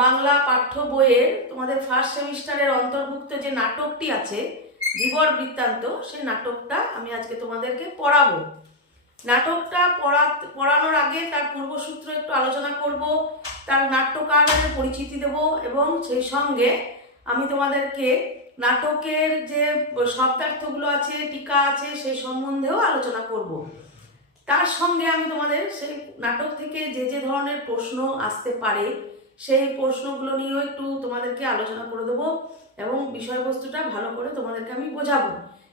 বাংলা পাঠ্য বইয়ের তোমাদের ফার্স্ট সেমিস্টারের অন্তর্ভুক্ত যে নাটকটি আছে ধীবর বৃত্তান্ত, সেই নাটকটা আমি আজকে তোমাদেরকে পড়াবো। নাটকটা পড়া পড়ানোর আগে তার পূর্বসূত্র একটু আলোচনা করব, তার নাট্যকারের পরিচিতি দেব এবং সেই সঙ্গে আমি তোমাদেরকে নাটকের যে শব্দার্থগুলো আছে, টিকা আছে, সেই সম্বন্ধেও আলোচনা করব। তার সঙ্গে আমি তোমাদের সেই নাটক থেকে যে যে ধরনের প্রশ্ন আসতে পারে সেই প্রশ্নগুলো নিয়েও একটু তোমাদেরকে আলোচনা করে দেবো এবং বিষয়বস্তুটা ভালো করে তোমাদেরকে আমি বোঝাবো।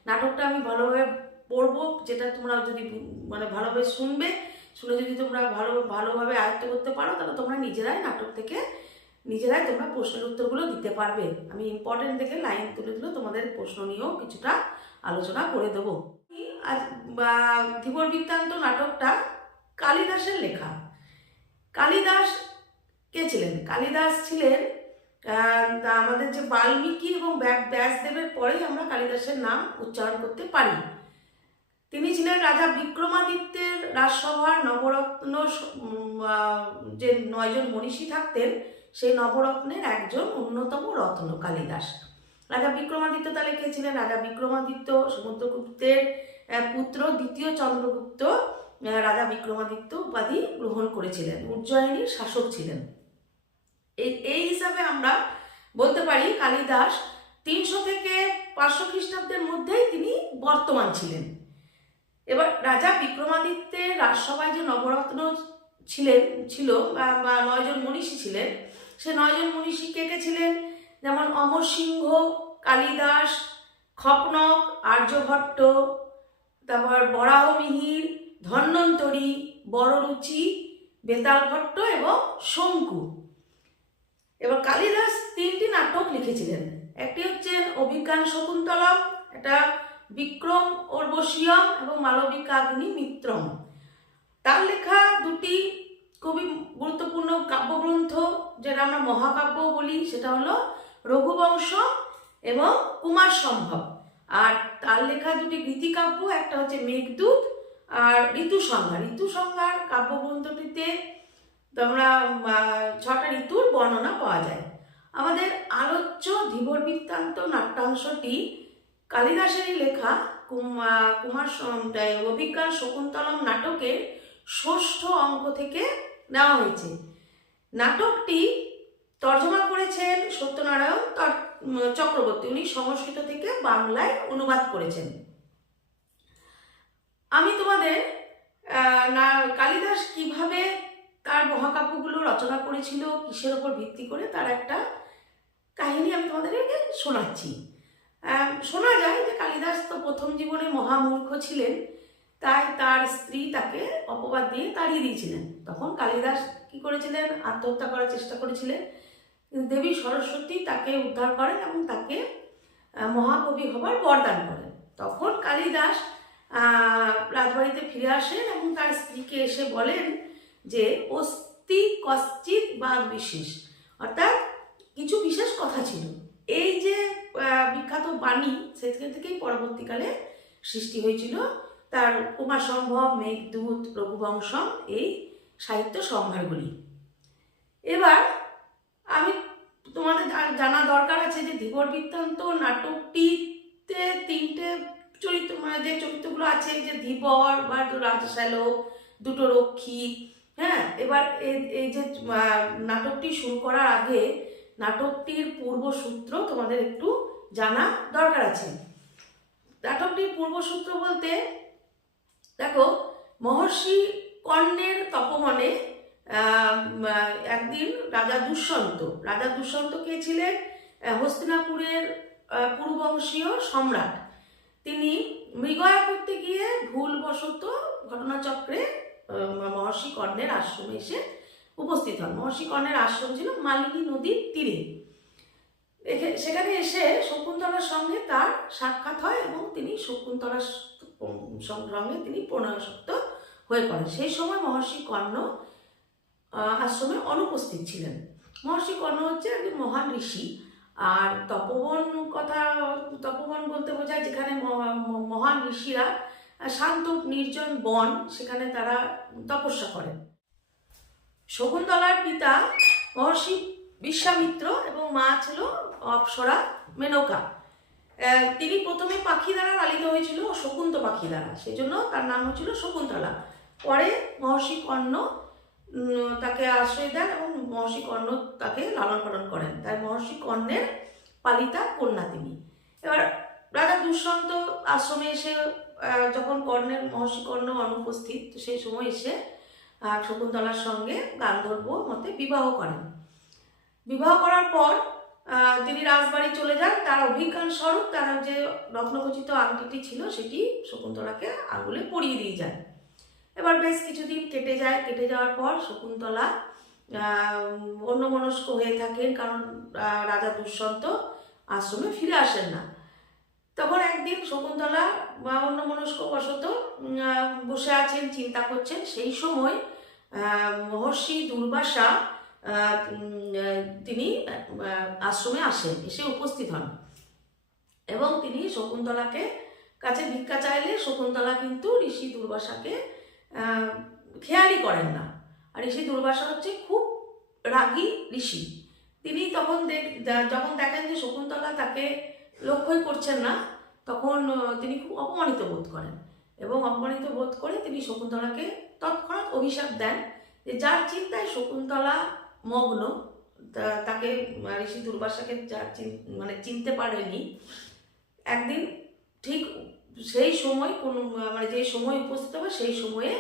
নাটকটা আমি ভালোভাবে পড়ব, যেটা তোমরা যদি মানে ভালোভাবে শুনবে, শুনে যদি তোমরা ভালো, ভালোভাবে আয়ত্ত করতে পারো, তাহলে তোমরা নিজেরাই নাটক থেকে, নিজেরাই তোমরা প্রশ্নের উত্তরগুলো দিতে পারবে। আমি ইম্পর্টেন্ট দেখে লাইন তুলে তুলে তোমাদের প্রশ্ন নিয়েও কিছুটা আলোচনা করে দেবো। বা ধীবর বৃত্তান্ত নাটকটা কালিদাসের লেখা। কালিদাস কে ছিলেন? কালিদাস ছিলেন আমাদের যে বাল্মীকি এবং ব্যাস- ব্যাসদেবের পরেই আমরা কালিদাসের নাম উচ্চারণ করতে পারি। তিনি ছিলেন রাজা বিক্রমাদিত্যের রাজসভার নবরত্ন যে নয়জন মনীষী থাকতেন, সেই নবরত্নের একজন অন্যতম রত্ন কালিদাস। রাজা বিক্রমাদিত্য তাহলে কে ছিলেন? রাজা বিক্রমাদিত্য সমুদ্রগুপ্তের পুত্র দ্বিতীয় চন্দ্রগুপ্ত রাজা বিক্রমাদিত্য উপাধি গ্রহণ করেছিলেন। উজ্জয়িনীর শাসক ছিলেন। এই এই হিসাবে আমরা বলতে পারি কালিদাস তিনশো থেকে পাঁচশো খ্রিস্টাব্দের মধ্যেই তিনি বর্তমান ছিলেন। এবার রাজা বিক্রমাদিত্যের রাজসভায় যে নবরত্ন ছিলেন, ছিল, বা নয়জন মনীষী ছিলেন, সে নয়জন মনীষী কে কে ছিলেন? যেমন অমর সিংহ, কালিদাস, খপনক, আর্যভট্ট, তারপর বরাহমিহির ধন্বন্তরী বড়রুচি বেতাল ভট্ট এবং শঙ্কু। এবার কালিদাস তিনটি নাটক লিখেছিলেন। একটি হচ্ছে অভিজ্ঞান শকুন্তলম এটা বিক্রম ওর্বশিয়ম এবং মালবিকাগ্নি মিত্রম। তার লেখা দুটি খুবই গুরুত্বপূর্ণ কাব্যগ্রন্থ, যেটা আমরা মহাকাব্য বলি, সেটা হলো রঘুবংশ এবং কুমার সম্ভব। আর তার লেখা দুটি গীতিকাব্য একটা হচ্ছে মেঘদূত আর ঋতু সংজ্ঞা ঋতু সংজ্ঞার কাব্যগ্রন্থটিতে তোমরা ছটা ঋতুর বর্ণনা পাওয়া যায়। আমাদের আলোচ্য ধীবর বৃত্তান্ত নাট্যাংশটি কালিদাসেরই লেখা কুমার অভিজ্ঞান শকুন্তলম নাটকের ষষ্ঠ অঙ্ক থেকে নেওয়া হয়েছে। নাটকটি তর্জমা করেছেন সত্যনারায়ণ চক্রবর্তী। উনি সংস্কৃত থেকে বাংলায় অনুবাদ করেছেন। আমি তোমাদের কালিদাস কীভাবে তার মহাকাব্যগুলো রচনা করেছিল, কিসের ওপর ভিত্তি করে তার একটা কাহিনী আমি তোমাদেরকে শোনাচ্ছি। শোনা যায় যে কালিদাস তো প্রথম জীবনে মহামূর্খ ছিলেন, তাই তার স্ত্রী তাকে অপবাদ দিয়ে তাড়িয়ে দিয়েছিলেন। তখন কালিদাস কি করেছিলেন? আত্মহত্যা করার চেষ্টা করেছিলেন। দেবী সরস্বতী তাকে উদ্ধার করেন এবং তাকে মহাকবি হবার বরদান করেন। তখন কালিদাস রাজবাড়িতে ফিরে আসেন এবং তার স্ত্রীকে এসে বলেন যে অস্তি কশ্চিত বা বিশেষ। অর্থাৎ কিছু বিশেষ কথা ছিল। এই যে বিখ্যাত বাণী সেখান থেকেই পরবর্তীকালে সৃষ্টি হয়েছিল। তার কুমার সম্ভব, মেঘদূত, রঘুবংশম এই সাহিত্য সম্ভারগুলি। এবার আমি তোমাদের জানা দরকার আছে যে ধীবর বৃত্তান্ত নাটকটিতে তিনটে চরিত্র মানে যে চরিত্রগুলো আছে, যে ধীবর বা রাজশালক, দুটো রক্ষী হ্যাঁ এবার এই- যে নাটকটি শুরু করার আগে নাটকটির পূর্বসূত্র তোমাদের একটু জানা দরকার আছে। নাটকটির পূর্বসূত্র বলতে দেখো মহর্ষি কর্ণের তপমনে একদিন রাজা দুষ্যন্ত রাজা দুষ্যন্ত কে ছিলেন? হস্তিনাপুরের আহ, পুরুবংশীয় সম্রাট। তিনি মৃগয়া করতে গিয়ে ভুলবশত ঘটনাচক্রে মহর্ষি কর্ণের আশ্রমে এসে উপস্থিত হন। মহর্ষি কর্ণের আশ্রম ছিল মালিনী নদীর তীরে। সেখানে এসে শকুন্তলার সঙ্গে তার সাক্ষাৎ হয় এবং তিনি শকুন্তলার সঙ্গে তিনি প্রণয়াসক্ত হয়ে পড়েন। সেই সময় মহর্ষি কর্ণ আশ্রমে অনুপস্থিত ছিলেন। মহর্ষি কর্ণ হচ্ছে একজন মহান ঋষি। আর তপবন কথা তপবন বলতে বোঝায় যেখানে মহান ঋষিরা শান্ত, নির্জন, বন, সেখানে তারা তপস্যা করেন শকুন্তলার পিতা মহর্ষি বিশ্বামিত্র এবং মা ছিল অপ্সরা মেনকা। তিনি প্রথমে পাখি দ্বারা লালিত হয়েছিল শকুন্ত পাখি দ্বারা। সেই জন্য তার নাম হয়েছিল শকুন্তলা। পরে মহর্ষি কর্ণ তাকে আশ্রয় দেন এবং মহর্ষি কর্ণ তাকে লালন পালন করেন। তাই মহর্ষি কর্ণের পালিতা কন্যা তিনি। এবার রাজা দুষ্যন্ত আশ্রমে এসে যখন কর্ণের, মহর্ষি কর্ণ অনুপস্থিত, তো সেই সময় এসে শকুন্তলার সঙ্গে গান্ধর্ব মতে বিবাহ করেন। বিবাহ করার পর তিনি রাজবাড়ি চলে যান, তার অভিজ্ঞান স্বরূপ তার যে রত্নখচিত আংটিটি ছিল, সেটি শকুন্তলাকে আঙুলে পরিয়ে দিয়ে যান। এবার বেশ কিছুদিন কেটে যায়। কেটে যাওয়ার পর শকুন্তলা অন্যমনস্ক হয়ে থাকেন কারণ রাজা দুষ্যন্ত আশ্রমে ফিরে আসেন না। তখন একদিন শকুন্তলা বা অন্য বশত বসে আছেন, চিন্তা করছেন, সেই সময় মহর্ষি দুর্বাসা তিনি আশ্রমে আসেন, এসে উপস্থিত হন। এবং তিনি শকুন্তলাকে কাছে ভিক্ষা চাইলে শকুন্তলা কিন্তু ঋষি দুর্বাসাকে খেয়ালই করেন না। আর ঋষি দুর্বাসা হচ্ছে খুব রাগী ঋষি। তিনি তখন দেখ- যখন দেখেন যে শকুন্তলা তাকে লক্ষ্যই করছেন না তখন তিনি খুব অপমানিত বোধ করেন এবং অপমানিত বোধ করে তিনি শকুন্তলাকে তৎক্ষণাৎ অভিশাপ দেন যে যার চিন্তায় শকুন্তলা মগ্ন তাকে ঋষি দুর্বাসাকে যা মানে চিনতে পারেনি, একদিন ঠিক সেই সময় কোনো মানে যে সময় উপস্থিত হবে সেই সময়ে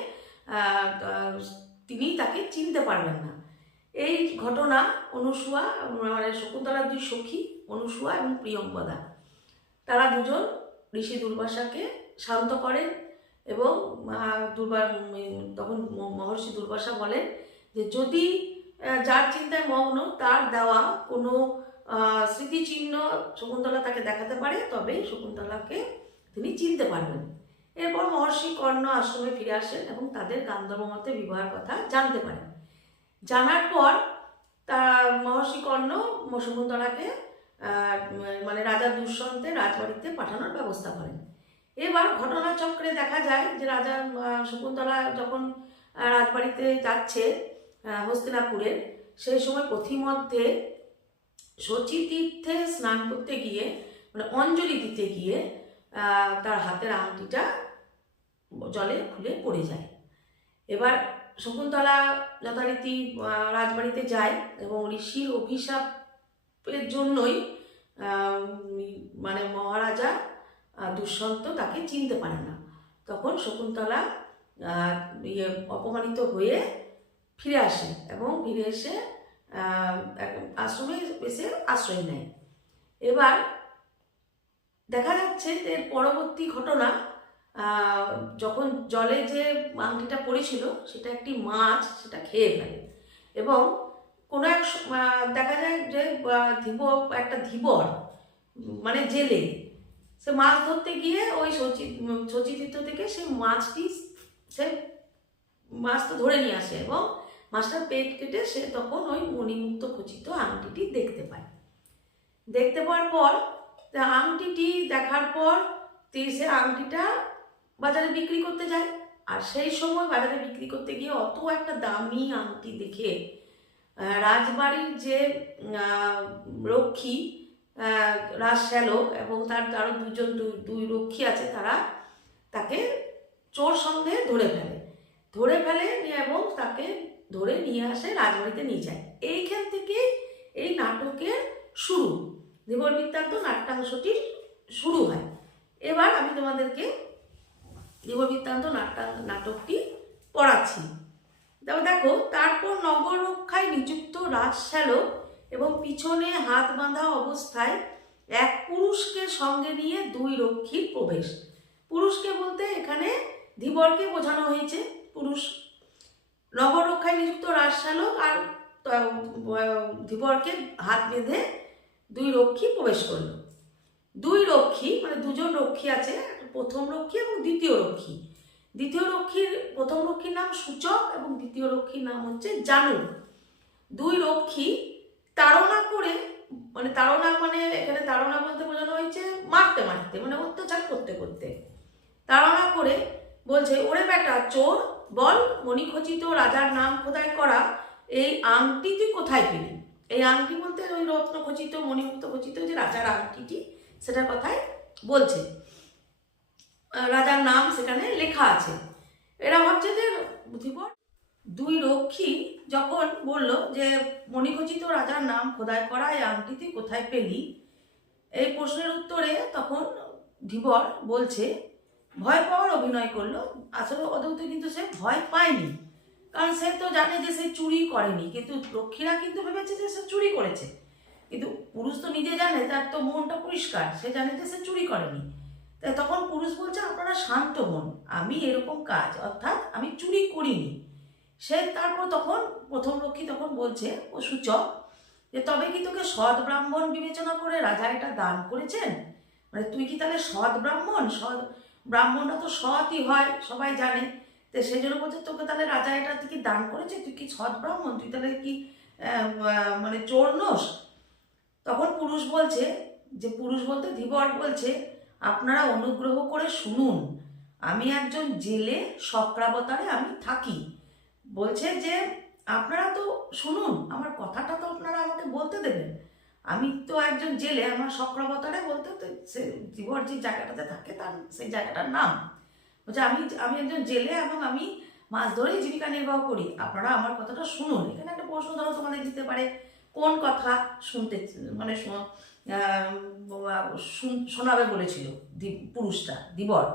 তিনি তাকে চিনতে পারবেন না। এই ঘটনা অনুসুয়া মানে শকুন্তলার দুই সখী, অনুসুয়া এবং প্রিয়ঙ্বদা তারা দুজন ঋষি দুর্বাসাকে শান্ত করেন এবং দুর্বা তখন মহর্ষি দুর্বাসা বলেন যে যদি যার চিন্তায় মগ্ন তার দেওয়া কোনো স্মৃতিচিহ্ন শকুন্তলা তাকে দেখাতে পারে, তবে শকুন্তলাকে তিনি চিনতে পারবেন। এরপর মহর্ষি কর্ণ আশ্রমে ফিরে আসেন এবং তাদের গান্ধর্ব মতে বিবাহের কথা জানতে পারেন। জানার পর তা, মহর্ষি কর্ণ শকুন্তলাকে মানে রাজা দুষ্যন্তের রাজবাড়িতে পাঠানোর ব্যবস্থা করেন। এবার ঘটনাচক্রে দেখা যায় যে রাজা শকুন্তলা যখন রাজবাড়িতে যাচ্ছে আহ, হস্তিনাপুরে সেই সময় পথিমধ্যে শচী তীর্থে স্নান করতে গিয়ে মানে অঞ্জলি দিতে গিয়ে তার হাতের আংটিটা জলে খুলে পড়ে যায়। এবার শকুন্তলা যথারীতি রাজবাড়িতে যায় এবং ঋষির অভিশাপের জন্যই মানে মহারাজা দুষ্যন্ত তাকে চিনতে পারে না। তখন শকুন্তলা ইয়ে অপমানিত হয়ে ফিরে আসে এবং ফিরে এসে আশ্রমে এসে আশ্রয় নেয়। এবার দেখা যাচ্ছে এর পরবর্তী ঘটনা যখন জলে যে আংটিটা পড়েছিল, সেটা একটি মাছ, সেটা খেয়ে ফেলে। এবং কোনো এক দেখা যায় যে ধীব একটা ধীবর মানে জেলে, সে মাছ ধরতে গিয়ে ওই সচি সচিতীর্থ থেকে সে মাছটি সে মাছ তো ধরে নিয়ে আসে এবং মাছটার পেট কেটে সে তখন ওই মণিমুক্ত খচিত আংটিটি দেখতে পায়। দেখতে পাওয়ার পর আংটিটি দেখার পর সে আংটিটা বাজারে বিক্রি করতে যায়। আর সেই সময় বাজারে বিক্রি করতে গিয়ে অত একটা দামি আংটি দেখে রাজবাড়ির যে রক্ষী রাজশ্যালক এবং তার আরও দুজন দুই- রক্ষী আছে তারা তাকে চোর সন্দেহে ধরে ফেলে। ধরে ফেলে এবং তাকে ধরে নিয়ে আসে, রাজবাড়িতে নিয়ে যায়। এইখান থেকে এই নাটকের শুরু। দেবর বৃত্তান্ত নাট্যাংশটি শুরু হয়। এবার আমি তোমাদেরকে দেবর বৃত্তান্ত নাট্যা, নাটকটি পড়াচ্ছি। দেখো দেখো, তারপর নগর রক্ষায় নিযুক্ত রাজশ্যালক এবং পিছনে হাত বাঁধা অবস্থায় এক পুরুষকে সঙ্গে নিয়ে দুই রক্ষীর প্রবেশ। পুরুষকে বলতে এখানে ধীবরকে বোঝানো হয়েছে, পুরুষ। নগর রক্ষায় নিযুক্ত রাজশ্যালক আর ধীবরকে হাত বেঁধে দুই রক্ষী প্রবেশ করল। দুই রক্ষী মানে দুজন রক্ষী আছে প্রথম রক্ষী এবং দ্বিতীয় রক্ষী। দ্বিতীয় রক্ষীর, প্রথম রক্ষীর নাম সূচক এবং দ্বিতীয় রক্ষীর নাম হচ্ছে জানু দুই রক্ষী তাড়না করে মানে তাড়না মানে এখানে তাড়না বলতে বোঝানো হয়েছে মারতে মারতে মানে অত্যাচার করতে করতে। তাড়না করে বলছে, ওরে বেটা, চোর, বল মণিখচিত রাজার নাম খোদাই করা? এই আংটি তুই কোথায় পেলি? এই আংটি বলতে ওই রত্ন খচিত, মণিমুক্ত খচিত যে রাজার আংটিটি, সেটার কথাই বলছে। রাজার নাম সেখানে লেখা আছে। এরা ভাবছে যে ধীবর দুই রক্ষী যখন বলল যে, মণিখচিত রাজার নাম খোদাই করা এই আংটি তুই কোথায় পেলি? এই প্রশ্নের উত্তরে তখন ধীবর বলছে, ভয় পাওয়ার অভিনয় করল। আসলে অদৌত কিন্তু সে ভয় পায়নি। কারণ সে তো জানে যে সে চুরি করেনি, কিন্তু রক্ষীরা কিন্তু ভেবেছে যে সে চুরি করেছে। কিন্তু পুরুষ তো নিজে জানে, তার তো মনটা পরিষ্কার। সে জানে যে সে চুরি করেনি। তখন পুরুষ বলছে, আপনারা শান্ত হন, আমি এরকম কাজ, অর্থাৎ আমি চুরি করিনি। সে তারপর তখন প্রথম রক্ষী তখন বলছে ও সূচক যে, তবে কি তোকে সৎ ব্রাহ্মণ বিবেচনা করে রাজা এটা দান করেছেন? মানে তুই কি তাহলে সৎ ব্রাহ্মণ? সৎ ব্রাহ্মণরা তো সৎই হয়, সবাই জানে। তো সেই জন্য বলছে, তোকে তাহলে রাজা এটা কি দান করেছে? তুই কি সৎ ব্রাহ্মণ? তুই তাহলে কি মানে চোর নোস? তখন পুরুষ বলছে, যে, পুরুষ বলতে ধীবর বলছে আপনারা অনুগ্রহ করে শুনুন। আমি একজন জেলে সক্রাবতারে আমি থাকি। বলছে যে, আপনারা তো শুনুন, আমার কথাটা তো আপনারা আমাকে বলতে দেবেন। আমি তো একজন জেলে, আমার সক্রাবতারে বলতে তো সে জীবর যে জায়গাটাতে থাকে, তার সেই জায়গাটার নাম। বলছে, আমি আমি একজন জেলে এবং আমি মাছ ধরেই জীবিকা নির্বাহ করি। আপনারা আমার কথাটা শুনুন। এখানে একটা প্রশ্ন ধরো তোমাদের দিতে পারে। কোন কথা শুনতে মানে শোনাবে বলেছিল পুরুষটা, দিবর।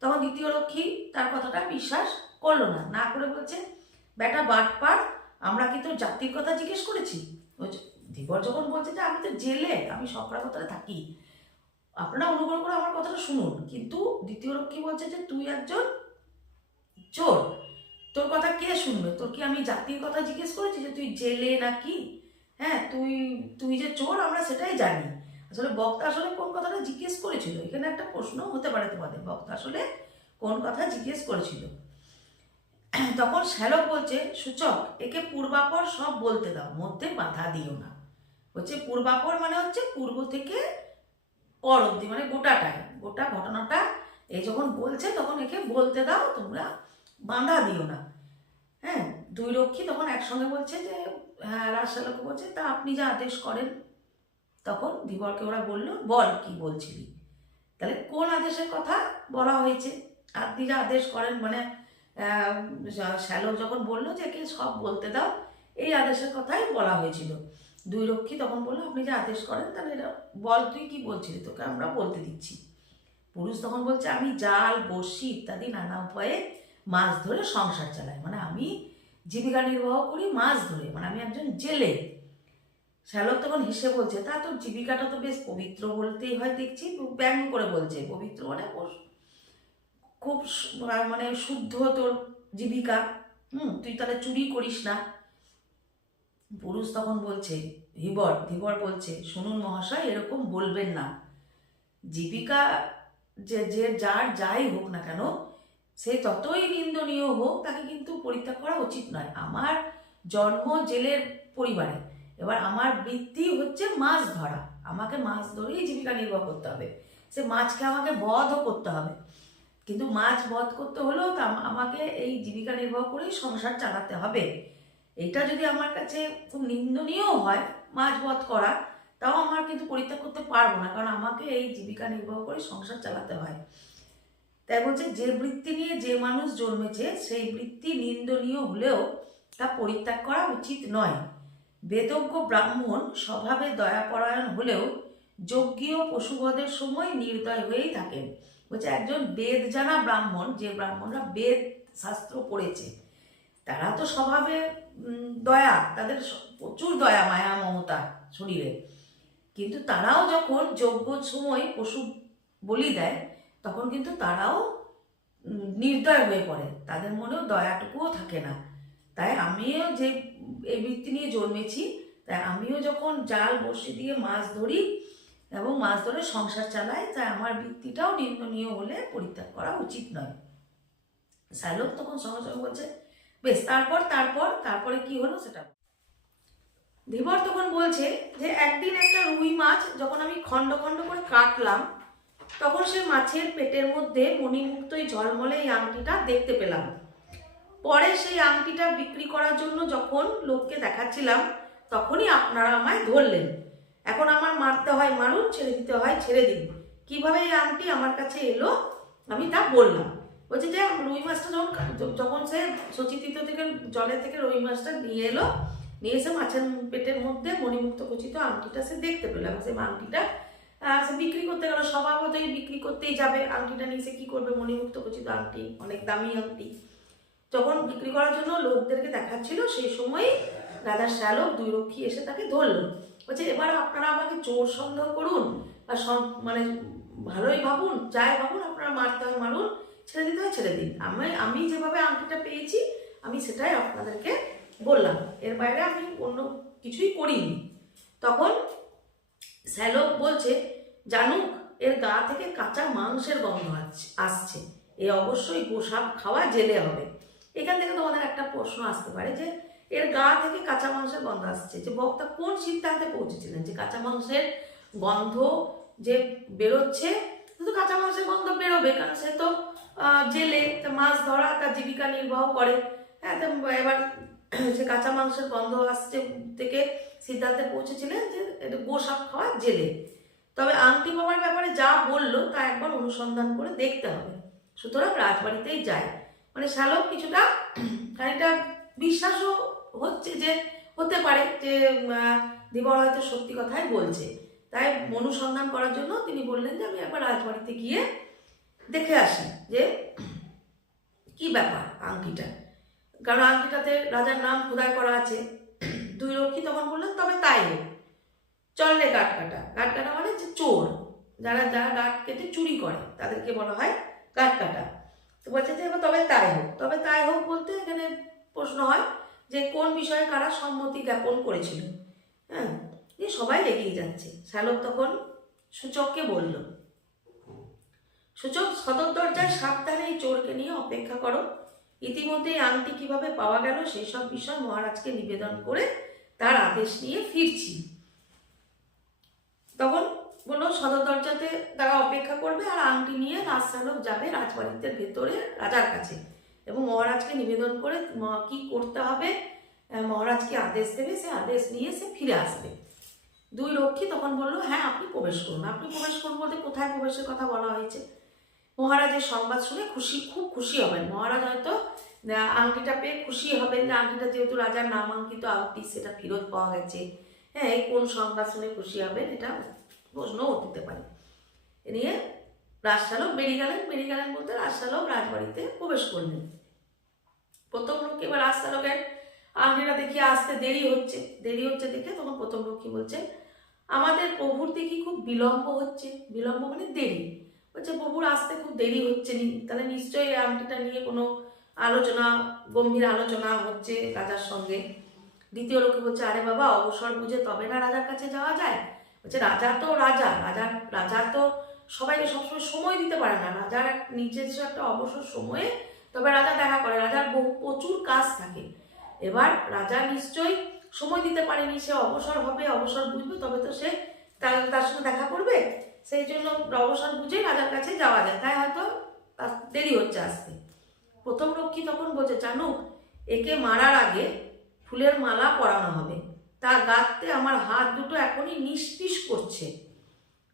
তখন দ্বিতীয় রক্ষী তার কথাটা বিশ্বাস করল না। না করে বলছে, বেটা বাটপার আমরা কি তোর জাতির কথা জিজ্ঞেস করেছি? ধীবর যখন বলছে যে আমি তো জেলে, আমি সক্রাবতারে থাকি। আপনারা অনুগ্রহ করে আমার কথাটা শুনুন। কিন্তু দ্বিতীয় রক্ষী বলছে যে তুই একজন চোর। তোর কথা কে শুনবে? তোর কি আমি জাতির কথা জিজ্ঞেস করেছি যে তুই জেলে নাকি হ্যাঁ তুই তুই যে চোর, আমরা সেটাই জানি। আসলে বক্তা আসলে কোন কথাটা জিজ্ঞেস করেছিল? এখানে একটা প্রশ্ন হতে পারে তোমাদের। বক্তা আসলে কোন কথা জিজ্ঞেস করেছিল? তখন শ্যালক বলছে, সূচক, একে পূর্বাপর সব বলতে দাও, মধ্যে বাধা দিও না। হচ্ছে পূর্বাপর মানে হচ্ছে পূর্ব থেকে পর অব্দি মানে গোটাটাই। গোটা ঘটনাটা, এই যখন বলছে, তখন একে বলতে দাও, তোমরা বাঁধা দিও না। হ্যাঁ দুই রক্ষী তখন একসঙ্গে বলছে যে হ্যাঁ রাজশালকে বলছে, তা আপনি যা আদেশ করেন। তখন ধীবরকে ওরা বলল, বল কি বলছিলি? তাহলে কোন আদেশের কথা বলা হয়েছে? আপনি যা আদেশ করেন মানে শ্যালক যখন বলল যে, একে সব বলতে দাও, এই আদেশের কথাই বলা হয়েছিল। দুই রক্ষী তখন বলল, আপনি যে আদেশ করেন, তাহলে এটা বল, তুই কি বলছিলি? তোকে আমরা বলতে দিচ্ছি। পুরুষ তখন বলছে, আমি জাল বড়শি ইত্যাদি নানা উপায়ে মাছ ধরে সংসার চালাই। মানে আমি জীবিকা নির্বাহ করি মাছ ধরে। মানে আমি একজন জেলে। শ্যালক তখন হেসে বলছে, তা তোর জীবিকাটা তো বেশ পবিত্র বলতেই হয়, দেখছি ব্যঙ্গ করে বলছে। পবিত্র মানে খুব মানে শুদ্ধ তোর জীবিকা। হুম, তুই তাহলে চুরি করিস না। পুরুষ তখন বলছে ধীবর ধীবর বলছে, শুনুন মহাশয়, এরকম বলবেন না। জীবিকা যে যে যার যাই হোক না কেন সে যতই নিন্দনীয় হোক, তাকে কিন্তু পরিত্যাগ করা উচিত নয়। আমার জন্ম জেলের পরিবারে। এবার আমার বৃত্তি হচ্ছে মাছ ধরা। আমাকে মাছ ধরেই জীবিকা নির্বাহ করতে হবে। সে মাছকে আমাকে বধও করতে হবে। কিন্তু মাছ বধ করতে হলেও তা আমাকে এই জীবিকা নির্বাহ করেই সংসার চালাতে হবে। এটা যদি আমার কাছে খুব নিন্দনীয় হয়, মাছ বধ করা, তাও আমার কিন্তু পরিত্যাগ করতে পারব না। কারণ আমাকে এই জীবিকা নির্বাহ করে সংসার চালাতে হয়। তাই বলছে, যে বৃত্তি নিয়ে যে মানুষ জন্মেছে, সেই বৃত্তি নিন্দনীয় হলেও তা পরিত্যাগ করা উচিত নয়। বেদজ্ঞ ব্রাহ্মণ স্বভাবে দয়াপরায়ণ হলেও যজ্ঞীয় পশুবধের সময় নির্দয় হয়েই থাকেন। বলছে, একজন বেদ জানা ব্রাহ্মণ, যে ব্রাহ্মণরা বেদ শাস্ত্র পড়েছে, তারা তো স্বভাবে দয়া, তাদের প্রচুর দয়া, মায়া, মমতা শরীরে। কিন্তু তারাও যখন যজ্ঞ সময় পশু বলি দেয় তখন কিন্তু তারাও নির্দয় হয়ে পড়ে। তাদের মনেও দয়াটুকুও থাকে না। তাই আমিও যে এই বৃত্তি নিয়ে জন্মেছি, তাই আমিও যখন জাল বসে দিয়ে মাছ ধরি এবং মাছ ধরে সংসার চালাই, তাই আমার বৃত্তিটাও নিন্দনীয় হলে পরিত্যাগ করা উচিত নয়। শ্যালক তখন সঙ্গে সঙ্গে বলছে, বেশ, তারপর তারপর, তারপরে কি হলো সেটা। ধীবর তখন বলছে যে, একদিন একটা রুই মাছ যখন আমি খণ্ড খণ্ড করে কাটলাম তখন সে মাছের পেটের মধ্যে মণিমুক্ত এই ঝলমলে এই আংটিটা দেখতে পেলাম। পরে সেই আংটিটা বিক্রি করার জন্য যখন লোককে দেখাচ্ছিলাম, তখনই আপনারা আমায় ধরলেন। এখন আমার মারতে হয় মারুন ছেড়ে দিতে হয় ছেড়ে দিন। কীভাবে এই আংটি আমার কাছে এলো, আমি তা বললাম। বলছে, যে রুই মাছটা যখন যখন সে সচিতিত থেকে, জলে থেকে রুই মাছটা নিয়ে এলো, নিয়ে এসে মাছের পেটের মধ্যে মণিমুক্ত খচিত আংটিটা সে দেখতে পেলাম সেই আংটিটা সে বিক্রি করতে গেল স্বভাবতই বিক্রি করতেই যাবে। আংটিটা সে কী করবে মণিমুক্ত খচিত আংটি? অনেক দামি আংটি। যখন বিক্রি করার জন্য লোকদেরকে দেখাচ্ছিল, সেই সময়ই রাজার শ্যালক দুই রক্ষী এসে তাকে ধরলো। বলছে, এবার আপনারা আমাকে চোর সন্দেহ করুন বা মানে ভালোই ভাবুন, যাই ভাবুন, আপনারা মারতে হয় মারুন, ছেড়ে দিতে হয় ছেড়ে দিন। আমি আমি যেভাবে আংটিটা পেয়েছি, আমি সেটাই আপনাদেরকে বললাম। এর বাইরে আমি অন্য কিছুই করিনি। তখন শ্যালক বলছে, জানুক, এর গা থেকে কাঁচা মাংসের গন্ধ আসছে এ অবশ্যই গোসাপ খাওয়া জেলে হবে। এখান থেকে তোমাদের একটা প্রশ্ন আসতে পারে যে, এর গা থেকে কাঁচা মাংসের গন্ধ আসছে। যে বক্তা কোন সিদ্ধান্তে পৌঁছেছিলেন? যে কাঁচা মাংসের গন্ধ যে বেরোচ্ছে শুধু কাঁচা মাংসের গন্ধ বেরোবে, কারণ সে তো জেলে, তা মাছ ধরা, তার জীবিকা নির্বাহ করে। হ্যাঁ এবার সে কাঁচা মাংসের গন্ধ আসছে থেকে সিদ্ধান্তে পৌঁছেছিলেন যে এটা গোসাপ খাওয়া জেলে। তবে আংটি পাওয়ার ব্যাপারে যা বলল তা একবার অনুসন্ধান করে দেখতে হবে। সুতরাং রাজবাড়িতেই যায়। মানে শ্যালক কিছুটা খানিকটা বিশ্বাসও হচ্ছে যে, হতে পারে যে দিবর হয়তো সত্যি কথাই বলছে। তাই অনুসন্ধান করার জন্য তিনি বললেন যে, আমি একবার রাজবাড়িতে গিয়ে দেখে আসি যে, কি ব্যাপার আংটিটা। কারণ আংটিটাতে রাজার নাম খোদাই করা আছে। দুই রক্ষী তখন বললেন তবে তাই চল রে গাট কাটা। গাট কাটা মানে যে চোর। যারা যারা গাট কেটে চুরি করে, তাদেরকে বলা হয় গাট কাটা। তো বলছে যে, এবার তবে তাই হোক। তবে তাই হোক বলতে এখানে প্রশ্ন হয় যে, কোন বিষয়ে কারা সম্মতি জ্ঞাপন করেছিল? হ্যাঁ? দিয়ে সবাই এগিয়ে যাচ্ছে। শ্যালক তখন সূচককে বলল, সূচক সদর দরজায় সাবধানে এই চোরকে নিয়ে অপেক্ষা করো। ইতিমধ্যে আংটি কীভাবে পাওয়া গেল সেসব বিষয় মহারাজকে নিবেদন করে তার আদেশ নিয়ে ফিরছি। তখন বলল, সদর দরজাতে তারা অপেক্ষা করবে আর আংটি নিয়ে রাজশালক যাবে রাজবাড়িতে ভেতরে রাজার কাছে এবং মহারাজকে নিবেদন করে কি করতে হবে মহারাজকে আদেশ দেবে, সে আদেশ নিয়ে সে ফিরে আসবে। দুই রক্ষী তখন বলল হ্যাঁ আপনি প্রবেশ করুন। আপনি প্রবেশ করুন বলতে কোথায় প্রবেশের কথা বলা হয়েছে? মহারাজের সংবাদ শুনে খুশি, খুব খুশি হবেন। মহারাজ হয়তো আংটিটা পেয়ে খুশি হবেন যে আংটিটা যেহেতু রাজার নামাঙ্কিত আংটি, সেটা ফেরত পাওয়া গেছে। হ্যাঁ এই কোন সংবাদ শুনে খুশি হবেন এটা প্রশ্নও উঠতে পারে। এ নিয়ে রাজশালক বেরিয়ে গেলেন। বেরিয়ে গেলেন বলতে রাজশালক রাজবাড়িতে প্রবেশ করলেন। প্রথম লোক এবার রাজশালকের আংটিটা দেখিয়ে আসতে দেরি হচ্ছে। দেরি হচ্ছে দেখে তখন প্রথম লোক কি বলছে আমাদের প্রভুর দেখি খুব বিলম্ব হচ্ছে। বিলম্ব মানে দেরি। বলছে প্রভুর আসতে খুব দেরি হচ্ছে নি তাহলে নিশ্চয়ই আংটিটা নিয়ে কোনো আলোচনা, গম্ভীর আলোচনা হচ্ছে রাজার সঙ্গে। দ্বিতীয় লোকে বলছে, আরে বাবা, অবসর বুঝে তবে না রাজার কাছে যাওয়া যায়? বলছে, রাজা তো রাজা রাজার রাজা তো সবাইকে সবসময় সময় দিতে পারে না। রাজার নিজস্ব একটা অবসর সময়ে তবে রাজা দেখা করে। রাজার বহু প্রচুর কাজ থাকে। এবার রাজা নিশ্চয়ই সময় দিতে পারেনি। সে অবসর হবে, অবসর বুঝবে, তবে তো সে তার সঙ্গে দেখা করবে। সেই জন্য অবসর বুঝেই রাজার কাছে যাওয়া যায়। তাই হয়তো দেরি হচ্ছে আসতে। প্রথম রক্ষী তখন বলছে জানুক একে মারার আগে ফুলের মালা পরানো হবে। তা গাঁততে আমার হাত দুটো এখনই নিষ্পিস করছে।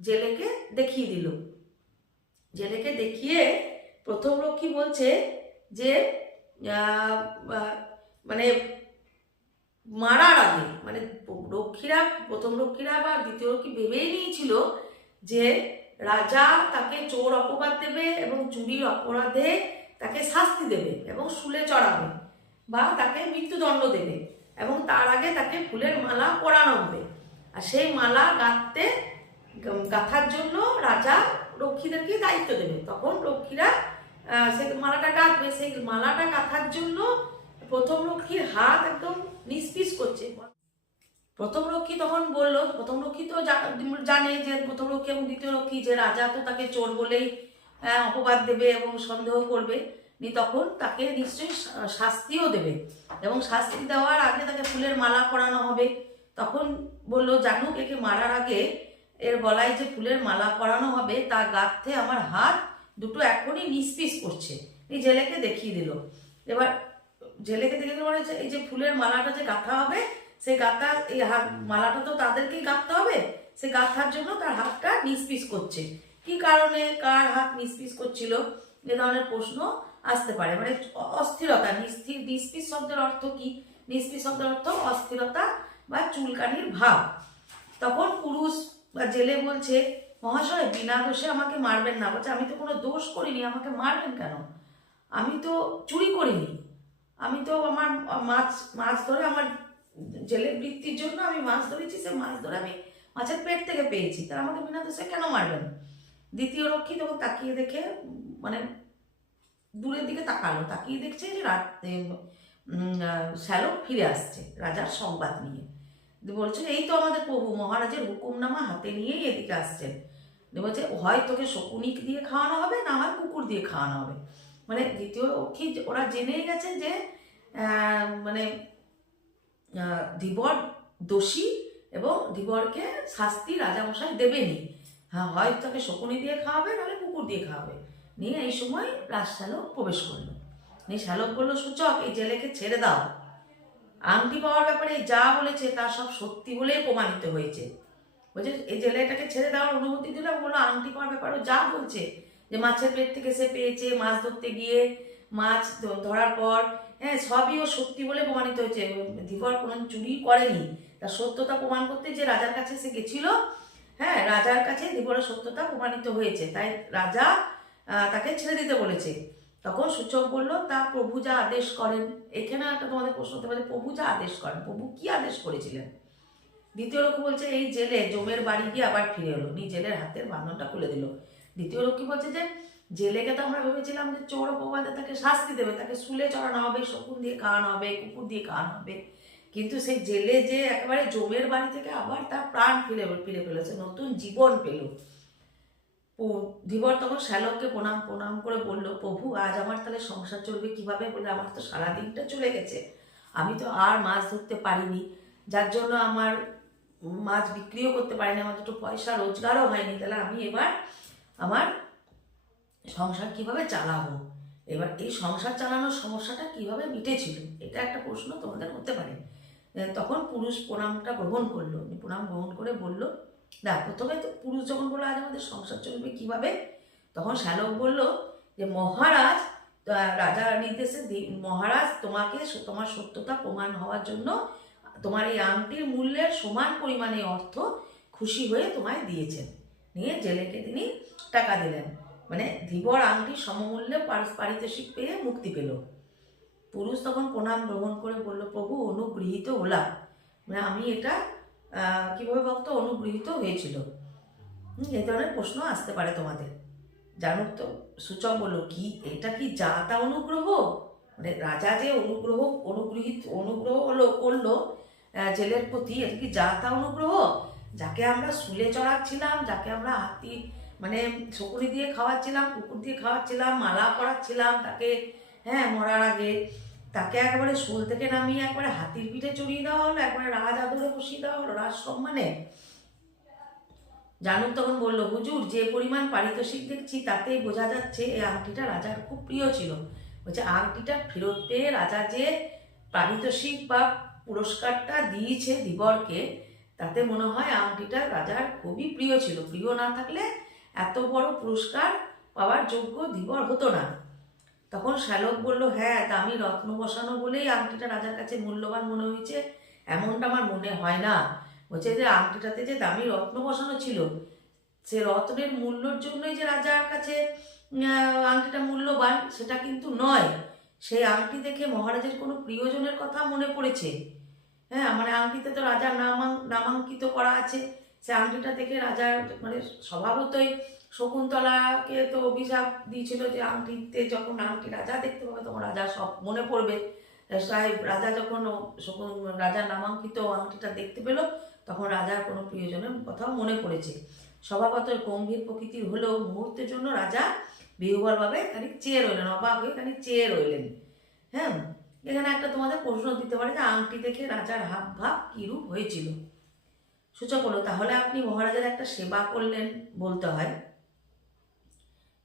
জেলেকে দেখিয়ে দিল। জেলেকে দেখিয়ে প্রথম রক্ষী বলছে যে মানে মারার আগে মানে রক্ষীরা প্রথম রক্ষীরা বা দ্বিতীয় রক্ষী ভেবেই নিয়েছিল যে রাজা তাকে চোর অপবাদ দেবে এবং চুরির অপরাধে তাকে শাস্তি দেবে এবং শুলে চড়াবে বা তাকে মৃত্যুদণ্ড দেবে এবং তার আগে তাকে ফুলের মালা পরানো হবে। আর সেই মালা গাঁথতে গাঁথার জন্য রাজা রক্ষীদেরকে দায়িত্ব দেবে। তখন রক্ষীরা সেই মালাটা গাঁথবে সেই মালাটা গাঁথার জন্য প্রথম রক্ষীর হাত একদম নিষ্পিস করছে। প্রথম রক্ষী তখন বলল, প্রথম রক্ষী তো জানে যে প্রথম রক্ষী এবং দ্বিতীয় রক্ষী, যে রাজা তো তাকে চোর বলেই অপবাদ দেবে এবং সন্দেহ করবে। নি তখন তাকে নিশ্চয়ই শাস্তিও দেবে এবং শাস্তি দেওয়ার আগে তাকে ফুলের মালা পরানো হবে। তখন বলল, জানুক, একে মারার আগে এর গলায় যে ফুলের মালা পরানো হবে, তা গাঁথতে আমার হাত দুটো এখনই নিষ্পিস করছে। এই জেলেকে দেখিয়ে দিল। এবার জেলেকে দেখে মনে হচ্ছে, এই যে ফুলের মালাটা যে গাঁথা হবে সেই গাঁথা এই হাত মালাটা তো তাদেরকেই গাঁথতে হবে। সে গাঁথার জন্য তার হাতটা নিষ্পিস করছে। কি কারণে কার হাত নিষ্পিস করছিল? এ ধরনের প্রশ্ন আসতে পারে। মানে অস্থিরতা নিস্থির নিষ্পিস শব্দের অর্থ কি? নিষ্পিস শব্দের অর্থ অস্থিরতা বা চুলকানির ভাব। তখন পুরুষ বা জেলে বলছে মহাশয় বিনা দোষে আমাকে মারবেন না। বলছে আমি তো কোনো দোষ করিনি আমাকে মারবেন কেন? আমি তো চুরি করিনি। আমি তো আমার মাছ মাছ ধরে আমার জেলের বৃত্তির জন্য আমি মাছ ধরেছি, সে মাছ ধরে আমি মাছের পেট থেকে পেয়েছি। তারা আমাকে বিনা দোষে কেন মারবেন? দ্বিতীয় রক্ষী তখন তাকিয়ে দেখে মানে দূরের দিকে তাকালো। তাকিয়ে দেখছে যে রাত শ্যালক ফিরে আসছে রাজার সংবাদ নিয়ে। বলছে, এই তো আমাদের প্রভু, মহারাজের হুকুমনামা হাতে নিয়েই এদিকে আসছেন। বলছে, হয় তোকে শকুনিক দিয়ে খাওয়ানো হবে, না হয় কুকুর দিয়ে খাওয়ানো হবে। মানে দ্বিতীয় রক্ষী, ওরা জেনেই গেছে যে মানে ধীবর দোষী এবং ধীবরকে শাস্তি রাজামশাই দেবেনি হ্যাঁ হয় তাকে শকুনি দিয়ে খাওয়াবে, নাহলে কুকুর দিয়ে খাওয়াবে। নিয়ে এই সময় রাজশালক প্রবেশ করল। নিয়ে শালক বলল, সূচক, এই জেলেকে ছেড়ে দাও। আংটি পাওয়ার ব্যাপারে যা বলেছে তা সব সত্যি বলেই প্রমাণিত হয়েছে। বলছে, এই জেলেটাকে ছেড়ে দেওয়ার অনুমতি দিলাম বলল, আংটি পাওয়ার ব্যাপারেও যা বলছে, যে মাছের পেট থেকে সে পেয়েছে, মাছ ধরতে গিয়ে, মাছ ধরার পর হ্যাঁ সবই ও সত্যি বলে প্রমাণিত হয়েছে। ধীবর কোনো চুরি করেনি। তার সত্যতা প্রমাণ করতে যে রাজার কাছে সে গেছিল হ্যাঁ রাজার কাছে ধীবরের সত্যতা প্রমাণিত হয়েছে। তাই রাজা তাকে ছেড়ে দিতে বলেছে। তখন সূচক বলল, তা প্রভু যা আদেশ করেন। এখানে একটা তোমাদের প্রশ্ন হতে পারে, প্রভু যা আদেশ করেন? প্রভু কি আদেশ করেছিলেন? দ্বিতীয় রক্ষী বলছে, এই জেলে জমের বাড়ি গিয়ে আবার ফিরে এলো। নি জেলের হাতের বাঁধনটা খুলে দিল। দ্বিতীয় রক্ষী বলছে যে জেলেকে তো আমরা ভেবেছিলাম যে চোর অপবাদে তাকে শাস্তি দেবে, তাকে শুলে চড়ানো হবে, শকুন দিয়ে খাওয়ানো হবে, কুকুর দিয়ে খাওয়ানো হবে। কিন্তু সেই জেলে যে একেবারে জমের বাড়ি থেকে আবার তার প্রাণ ফিরে ফিরে ফেলেছে নতুন জীবন পেল। ধীবর তখন শ্যালককে প্রণাম প্রণাম করে বলল, প্রভু, আজ আমার তাহলে সংসার চলবে কীভাবে? বলে, আমার তো সারা দিনটা চলে গেছে। আমি তো আর মাছ ধরতে পারিনি। যার জন্য আমার মাছ বিক্রিও করতে পারিনি, আমার দুটো পয়সা রোজগারও হয়নি। তাহলে আমি এবার আমার সংসার কীভাবে চালাবো? এবার এই সংসার চালানোর সমস্যাটা কীভাবে মিটেছিল? এটা একটা প্রশ্ন তোমাদের হতে পারে। তখন পুরুষ প্রণামটা গ্রহণ করল। প্রণাম গ্রহণ করে বলল দেখ প্রথমে তো পুরুষ যখন বলল, আজ আমাদের সংসার চলবে কীভাবে? তখন শ্যালক বলল যে, মহারাজ রাজা নির্দেশে মহারাজ তোমাকে তোমার সত্যতা প্রমাণ হওয়ার জন্য তোমার এই আংটির মূল্যের সমান পরিমাণে অর্থ খুশি হয়ে তোমায় দিয়েছেন। নিয়ে জেলেকে তিনি টাকা দিলেন। মানে ধীবর আংটি সমমূল্যে পার- পারিতোষিক পেয়ে মুক্তি পেল। পুরুষ তখন প্রণাম গ্রহণ করে বলল, প্রভু, অনুগৃহীত হলাম। মানে আমি এটা কীভাবে ভক্ত অনুগৃহীত হয়েছিল। এই ধরনের প্রশ্ন আসতে পারে তোমাদের। জানুক তো, সূচক বলল, কি? এটা কি যা তা অনুগ্রহ? মানে রাজা যে অনুগ্রহ, অনুগৃহীত, অনুগ্রহ হলো, করল জেলের প্রতি, এটা কি যা তা অনুগ্রহ? যাকে আমরা শুলে চড়াচ্ছিলাম, যাকে আমরা হাতি মানে শকুনি দিয়ে খাওয়াচ্ছিলাম, কুকুর দিয়ে খাওয়াচ্ছিলাম, মালা পরাচ্ছিলাম, তাকে হ্যাঁ মরার আগে। তাকে একবারে শোল থেকে নামিয়ে একবারে হাতির পিঠে চড়িয়ে দেওয়া হলো, একবারে রাজ আদরে বসিয়ে দেওয়া হলো রাজ সম্মানে জানুক তখন বলল, হুজুর, যে পরিমাণ পারিতোষিক দেখছি, তাতেই বোঝা যাচ্ছে এই আংটিটা রাজার খুব প্রিয় ছিল। বলছে, আংটিটা ফেরত পেয়ে রাজা যে পারিতোষিক বা পুরস্কারটা দিয়েছে দিবরকে, তাতে মনে হয় আংটিটা রাজার খুবই প্রিয় ছিল। প্রিয় না থাকলে এত বড় পুরস্কার পাওয়ার যোগ্য ধীবর হতো না। তখন শ্যালক বলল হ্যাঁ দামি রত্ন বসানো বলেই আংটিটা রাজার কাছে মূল্যবান মনে হয়েছে। এমনটা আমার মনে হয় না। বলছে যে, আংটিটাতে যে দামি রত্ন বসানো ছিল, সে রত্নের মূল্যর জন্যই যে রাজার কাছে আংটিটা মূল্যবান, সেটা কিন্তু নয়। সেই আংটি দেখে মহারাজের কোনো প্রিয়জনের কথা মনে পড়েছে। হ্যাঁ মানে আংটিতে তো রাজার নামাং, নামাঙ্কিত করা আছে। সে আংটিটা দেখে রাজার মানে স্বভাবতই শকুন্তলাকে তো অভিশাপ দিয়েছিল যে আংটিতে যখন আংটি রাজা দেখতে পাবে, তখন রাজা সব মনে পড়বে। সাহেব, রাজা যখন শকুন, রাজার নামাঙ্কিত আংটিটা দেখতে পেল, তখন রাজার কোনো প্রিয়জনের কথাও মনে পড়েছে। স্বভাবত গম্ভীর প্রকৃতির হলেও মুহূর্তের জন্য রাজা বিহুবলভাবে খানিক চেয়ে রইলেন, অবাক হয়ে খানিক চেয়ে রইলেন। হ্যাঁ এখানে একটা তোমাদের প্রশ্ন দিতে পারে যে আংটি দেখে রাজার হাব ভাব কিরূপ হয়েছিল? সূচক হলো। তাহলে আপনি মহারাজার একটা সেবা করলেন বলতে হয়।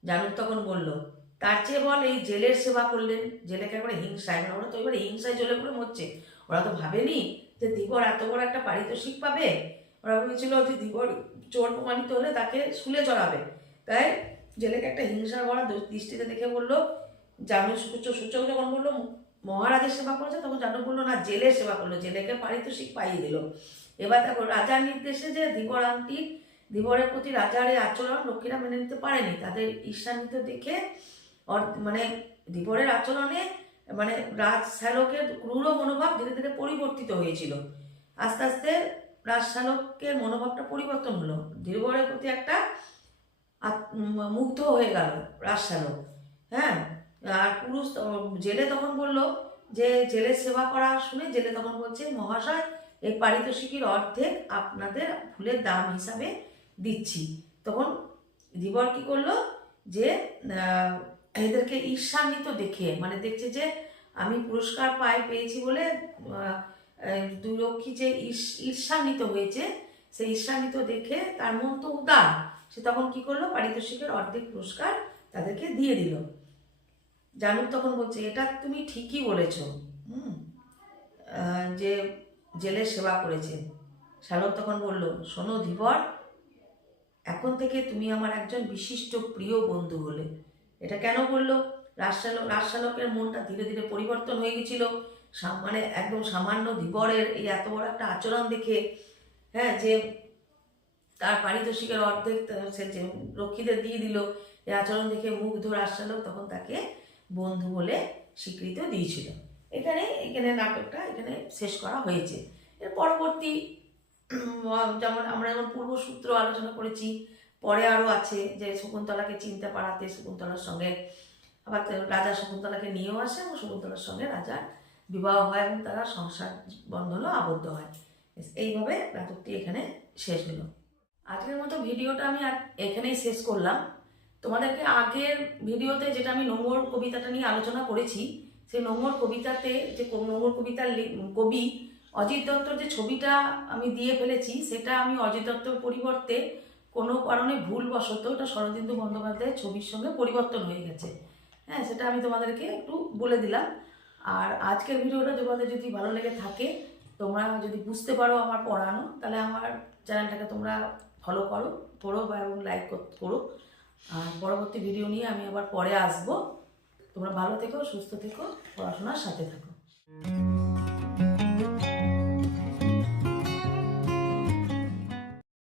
জানুক তখন বলল, তার চেয়ে বল এই জেলের সেবা করলেন। জেলেকে একবারে হিংসায়? মানে ওরা তো এবারে হিংসায় জ্বলে পড়ে মরছে। ওরা তো ভাবেনি যে দিবর এত বড় একটা পারিতোষিক পাবে। ওরা ভেবেছিল যে দিবর চোর প্রমাণিত হলে তাকে শুলে চড়াবে। তাই জেলেকে একটা হিংসার দৃ- দৃষ্টিতে দেখে বলল জানু সূচক সূচক যখন বলল মহারাজের সেবা করেছে, তখন জানু বলল, না, জেলে সেবা করল, জেলেকে পারিতোষিক পাইয়ে দিল। এবার দেখো, রাজার নির্দেশে যে ধীবর আংটি ধীবরের প্রতি রাজার এই আচরণ লক্ষ্মীরা মেনে নিতে পারেনি। তাদের ঈর্ষান্বিত দেখে মানে ধীবরের আচরণে মানে রাজ শ্যালকের ক্রূর মনোভাব ধীরে ধীরে পরিবর্তিত হয়েছিল। আস্তে আস্তে রাজ শ্যালকের মনোভাবটা পরিবর্তন হলো। ধীবরের প্রতি একটা মুগ্ধ হয়ে গেল রাজ শ্যালক। হ্যাঁ? আর পুরুষ জেলে তখন বলল যে, জেলের সেবা করা শুনে জেলে তখন বলছে, মহাশয়, এই পারিতোষিকের অর্ধেক আপনাদের ফুলের দাম হিসাবে দিচ্ছি। তখন ধীবর কি করল যে এদেরকে ঈর্ষান্বিত দেখে মানে দেখছে যে, আমি পুরস্কার পাই, পেয়েছি বলে লক্ষ্মী যে ঈর্ষ- ঈর্ষান্বিত হয়েছে, সেই ঈর্ষান্বিত দেখে তার মন তো উদার। সে তখন কি করল, পারিতোষিকের অর্ধেক পুরস্কার তাদেরকে দিয়ে দিল। জানুক তখন বলছে, এটা তুমি ঠিকই বলেছ। হুম। যে জেলের সেবা করেছে। শ্যালক তখন বলল, শোনো ধীবর, এখন থেকে তুমি আমার একজন বিশিষ্ট প্রিয় বন্ধু হলে। এটা কেন বলল? রাজশালক, রাজশালকের মনটা ধীরে ধীরে পরিবর্তন হয়ে গেছিল। মানে একদম সামান্য ধীবরের এই এত বড় একটা আচরণ দেখে হ্যাঁ যে তার পারিতোষিকের অর্ধেক সে যে রক্ষীদের দিয়ে দিল, এই আচরণ দেখে মুগ্ধ রাজশালক তখন তাকে বন্ধু বলে স্বীকৃতি দিয়েছিল। এখানে এখানে নাটকটা এখানে শেষ করা হয়েছে। এর পরবর্তী যেমন আমরা যেমন পূর্বসূত্র আলোচনা করেছি, পরে আরও আছে যে শকুন্তলাকে চিনতে পারাতে শকুন্তলার সঙ্গে, আবার রাজা শকুন্তলাকে নিয়েও আসে এবং শকুন্তলার সঙ্গে রাজার বিবাহ হয় এবং তারা সংসার বন্ধনও আবদ্ধ হয়। এইভাবে নাটকটি এখানে শেষ হলো। আজকের মতো ভিডিওটা আমি এখানেই শেষ করলাম। তোমাদেরকে আগের ভিডিওতে যেটা আমি নোংর কবিতাটা নিয়ে আলোচনা করেছি, সেই নোংর কবিতাতে যে নোংর কবিতার কবি অজিত দত্তর যে ছবিটা আমি দিয়ে ফেলেছি, সেটা আমি অজিত দত্তর পরিবর্তে কোনো কারণে ভুলবশত ওটা শরদিন্দু বন্দ্যোপাধ্যায়ের ছবির সঙ্গে পরিবর্তন হয়ে গেছে। হ্যাঁ সেটা আমি তোমাদেরকে একটু বলে দিলাম। আর আজকের ভিডিওটা তোমাদের যদি ভালো লেগে থাকে, তোমরা যদি বুঝতে পারো আমার পড়ানো, তাহলে আমার চ্যানেলটাকে তোমরা ফলো করো করো বা এবং লাইক করো। আর পরবর্তী ভিডিও নিয়ে আমি আবার পরে আসব। তোমরা ভালো থেকো, সুস্থ থেকো, পড়াশোনার সাথে থাকো।